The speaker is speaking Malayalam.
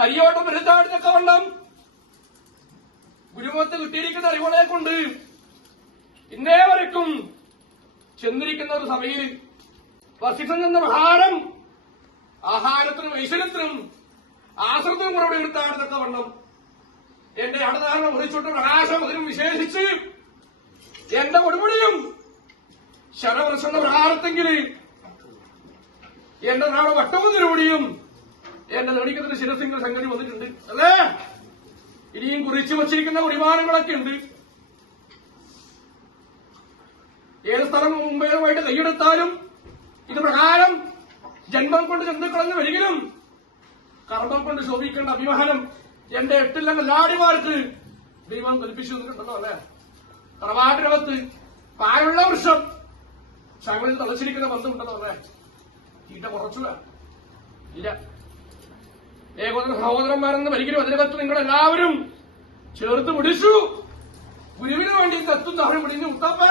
കയ്യോട്ടം പെരുത്താടുത്തക്കവണ്ണം ഗുരുമുഖത്ത് കിട്ടിയിരിക്കുന്ന അറിവുകളെ കൊണ്ട് ഇന്നേ വരയ്ക്കും ചെന്നിരിക്കുന്ന ഒരു സഭയിൽ വസിഷ്ഠൻ എന്ന പ്രഹാരം ആഹാരത്തിനും ഐശ്വര്യത്തിനും ആശ്രിതവും കൂടെ എടുത്താടുത്തക്കവണ്ണം എന്റെ അടധാരണം ഒഴിച്ചിട്ട് പ്രകാശം അതിനും വിശേഷിച്ച് എന്റെ കൊടുമുടിയും ശരവർഷന്റെ പ്രഹാരത്തെങ്കിൽ എന്റെ നാട് വട്ടവുന്നതിലൂടെയും എന്റെ നെടിക്കത്തിന്റെ ശിരസിംഗ സംഗതി വന്നിട്ടുണ്ട് അല്ലേ? ഇനിയും കുറിച്ചു വച്ചിരിക്കുന്ന കുടിമാനങ്ങളൊക്കെ ഉണ്ട്. ഏത് സ്ഥലം മുമ്പേറുമായിട്ട് കൈയെടുത്താലും ഇത് പ്രകാരം ജന്മം കൊണ്ട് ജന്തുക്കളഞ്ഞ് വരികയും കർമ്മം കൊണ്ട് ശോഭിക്കേണ്ട അഭിമാനം എന്റെ എട്ടില്ല എല്ലാടിമാർക്ക് ദൈവം കൽപ്പിച്ചു നിന്നിട്ടുണ്ടല്ലോ അല്ലേ? തറവാട്ടിനകത്ത് പാലുള്ള വൃക്ഷം ശങ്ങളിൽ തളച്ചിരിക്കുന്ന ബന്ധമുണ്ടല്ലോ അല്ലേ? തീറ്റ കുറച്ചുക ഇല്ല. ഏകോദര സഹോദരന്മാരെന്ന് ഒരിക്കലും അതിനകത്ത് നിങ്ങളെല്ലാവരും ചേർത്ത് പിടിച്ചു. ഗുരുവിന് വേണ്ടി കത്തും തവണ പിടിഞ്ഞ് മുത്തപ്പ